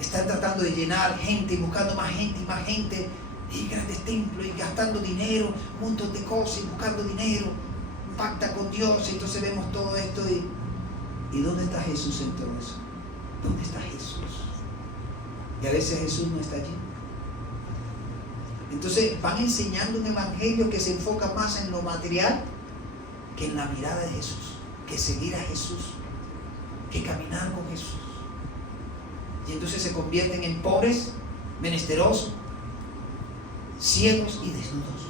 Están tratando de llenar gente y buscando más gente y grandes templos y gastando dinero, un montón de cosas y buscando dinero. Pacta con Dios, y entonces vemos todo esto ¿y dónde está Jesús en todo eso? ¿Dónde está Jesús? Y a veces Jesús no está allí. Entonces van enseñando un evangelio que se enfoca más en lo material que en la mirada de Jesús, que seguir a Jesús, que caminar con Jesús. Y entonces se convierten en pobres, menesterosos, ciegos y desnudos.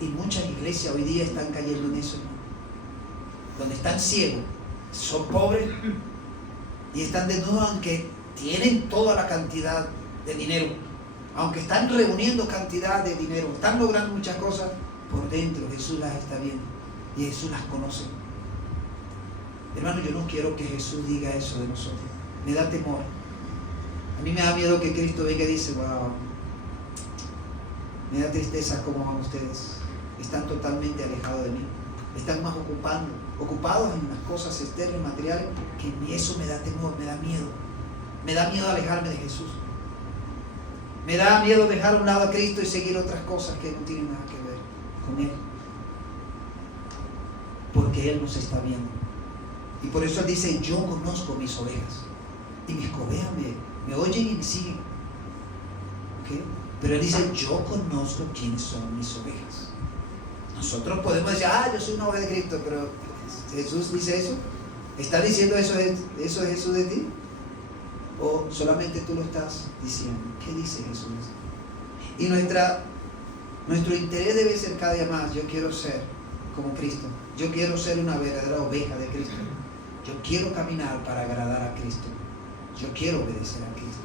Y muchas iglesias hoy día están cayendo en eso, ¿no? Donde están ciegos, son pobres y están desnudos, aunque tienen toda la cantidad de dinero, aunque están reuniendo cantidad de dinero, están logrando muchas cosas, por dentro Jesús las está viendo y Jesús las conoce. Hermano, yo no quiero que Jesús diga eso de nosotros. Me da temor. A mí me da miedo que Cristo venga y dice: wow, me da tristeza cómo van ustedes, están totalmente alejados de mí. Están más ocupados en las cosas externas, materiales, que eso me da temor, me da miedo. Me da miedo alejarme de Jesús. Me da miedo dejar a un lado a Cristo y seguir otras cosas que no tienen nada que ver con Él. Porque Él nos está viendo. Y por eso Él dice, yo conozco mis ovejas. Y mis ovejas me oyen y me siguen. ¿Okay? Pero Él dice, yo conozco quiénes son mis ovejas. Nosotros podemos decir, yo soy una oveja de Cristo, pero ¿Jesús dice eso? ¿Está diciendo eso de Jesús de ti? ¿O solamente tú lo estás diciendo? ¿Qué dice Jesús? Y nuestro interés debe ser cada día más, yo quiero ser como Cristo. Yo quiero ser una verdadera oveja de Cristo. Yo quiero caminar para agradar a Cristo. Yo quiero obedecer a Cristo.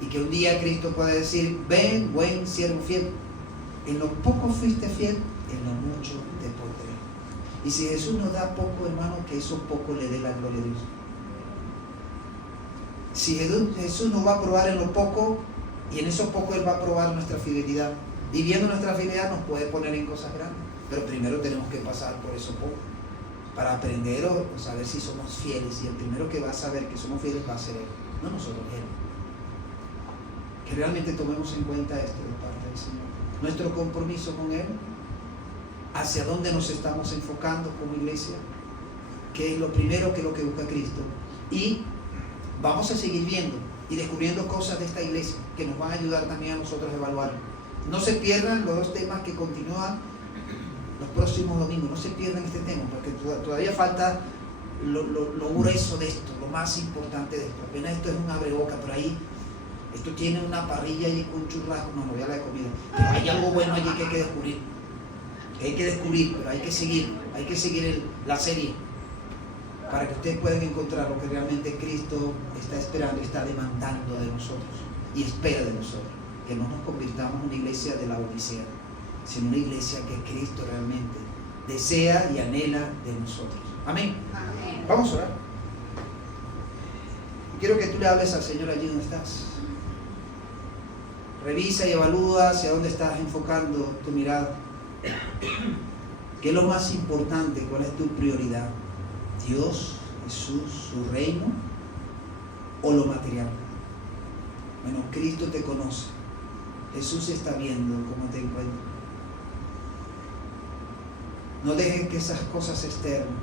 Y que un día Cristo pueda decir, ven, buen siervo fiel. En lo poco fuiste fiel, en lo mucho te pondré. Y si Jesús nos da poco, hermano, que eso poco le dé la gloria a Dios. Si Jesús nos va a probar en lo poco, y en eso poco Él va a probar nuestra fidelidad. Y viendo nuestra fidelidad nos puede poner en cosas grandes. Pero primero tenemos que pasar por eso poco. Para aprender o saber si somos fieles. Y el primero que va a saber que somos fieles va a ser Él. No nosotros, Él. Que realmente tomemos en cuenta esto de parte del Señor. Nuestro compromiso con Él. Hacia dónde nos estamos enfocando como iglesia. Que es lo primero que busca Cristo. Y vamos a seguir viendo y descubriendo cosas de esta iglesia que nos van a ayudar también a nosotros a evaluar. No se pierdan los dos temas que continúan los próximos domingos. No se pierdan este tema, porque todavía falta lo grueso de esto, lo más importante de esto. Apenas esto es un abreboca, pero ahí esto tiene una parrilla allí con churrasco. No voy a hablar de comida, pero hay algo bueno allí que hay que descubrir. Pero hay que seguir la serie. Para que ustedes puedan encontrar lo que realmente Cristo está esperando, está demandando de nosotros y espera de nosotros. Que no nos convirtamos en una iglesia de la Odisea, sino una iglesia que Cristo realmente desea y anhela de nosotros. Amén. Amén. Vamos a orar. Quiero que tú le hables al Señor allí donde estás. Revisa y evalúa hacia dónde estás enfocando tu mirada. ¿Qué es lo más importante? ¿Cuál es tu prioridad? Dios, Jesús, su reino o lo material. Bueno, Cristo te conoce. Jesús está viendo cómo te encuentras. No dejes que esas cosas externas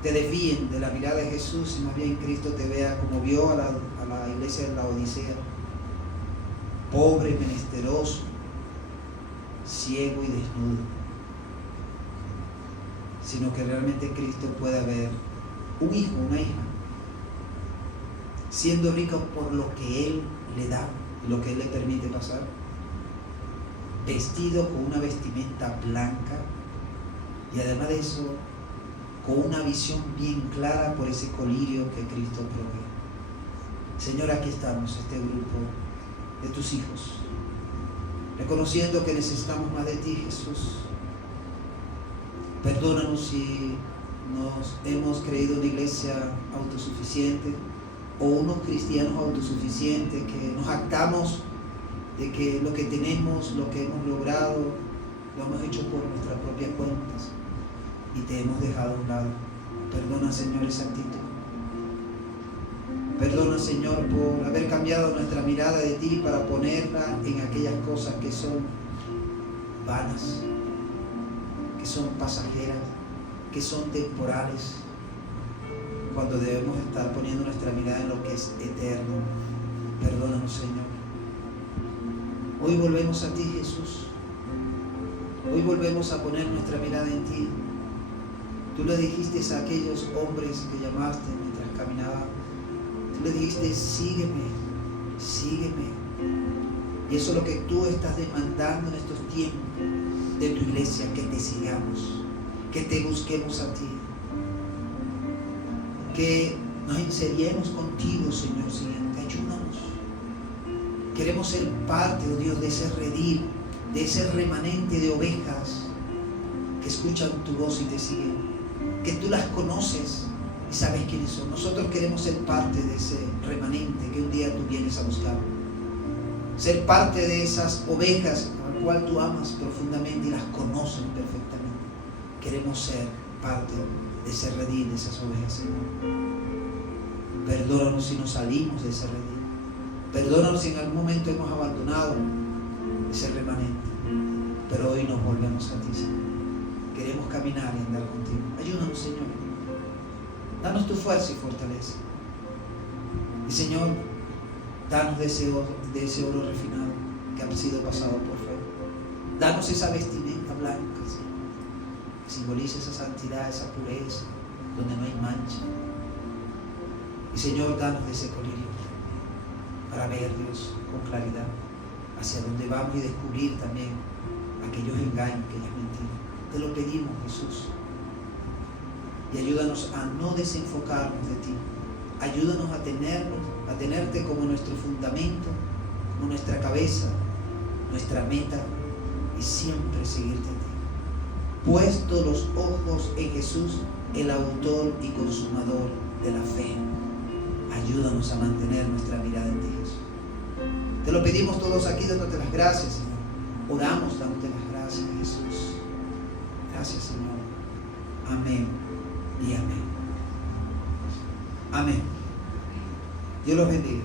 te desvíen de la mirada de Jesús, y más bien Cristo te vea como vio a la iglesia de la Odisea, pobre, menesteroso, ciego y desnudo. Sino que realmente Cristo pueda ver un hijo, una hija, siendo rico por lo que Él le da, lo que Él le permite pasar, vestido con una vestimenta blanca, y además de eso, con una visión bien clara por ese colirio que Cristo provee. Señor, aquí estamos, este grupo de tus hijos, reconociendo que necesitamos más de ti, Jesús. Perdónanos si nos hemos creído una iglesia autosuficiente o unos cristianos autosuficientes que nos jactamos de que lo que tenemos, lo que hemos logrado, lo hemos hecho por nuestras propias cuentas y te hemos dejado a un lado. Perdona, Señor, esa actitud. Perdona, Señor, por haber cambiado nuestra mirada de ti para ponerla en aquellas cosas que son vanas, que son pasajeras, que son temporales, cuando debemos estar poniendo nuestra mirada en lo que es eterno. Perdónanos, Señor. Hoy volvemos a ti, Jesús. Hoy volvemos a poner nuestra mirada en ti. Tú le dijiste a aquellos hombres que llamaste mientras caminaban, tú le dijiste, sígueme, sígueme. Y eso es lo que tú estás demandando en estos tiempos de tu iglesia, que te sigamos, que te busquemos a ti, que nos enseriemos contigo, Señor, siguiente, ayúdanos. Queremos ser parte, oh Dios, de ese redil, de ese remanente de ovejas que escuchan tu voz y te siguen, que tú las conoces y sabes quiénes son. Nosotros queremos ser parte de ese remanente que un día tú vienes a buscar, ser parte de esas ovejas al cual tú amas profundamente y las conoces perfectamente. queremos ser parte de ese redil, de esas ovejas, Señor. Perdónanos si nos salimos de ese redil. Perdónanos si en algún momento hemos abandonado ese remanente. Pero hoy nos volvemos a ti, Señor. Queremos caminar y andar contigo. Ayúdanos, Señor. Danos tu fuerza y fortaleza. Y, Señor, danos de ese oro refinado que ha sido pasado por fuego. Danos esa vestimenta blanca, Señor, que simboliza esa santidad, esa pureza, donde no hay mancha. Y, Señor, danos de ese colirio para ver, Dios, con claridad hacia dónde vamos y descubrir también aquellos engaños, aquellas mentiras. Te lo pedimos, Jesús. Y ayúdanos a no desenfocarnos de ti. Ayúdanos a tenerte como nuestro fundamento, como nuestra cabeza, nuestra meta, y siempre seguirte a ti. Puesto los ojos en Jesús, el autor y consumador de la fe. Ayúdanos a mantener nuestra mirada en ti, Jesús. Te lo pedimos todos aquí dándote las gracias, Señor. Oramos dándote las gracias, Jesús. Gracias, Señor. Amén y amén. Amén. Dios los bendiga.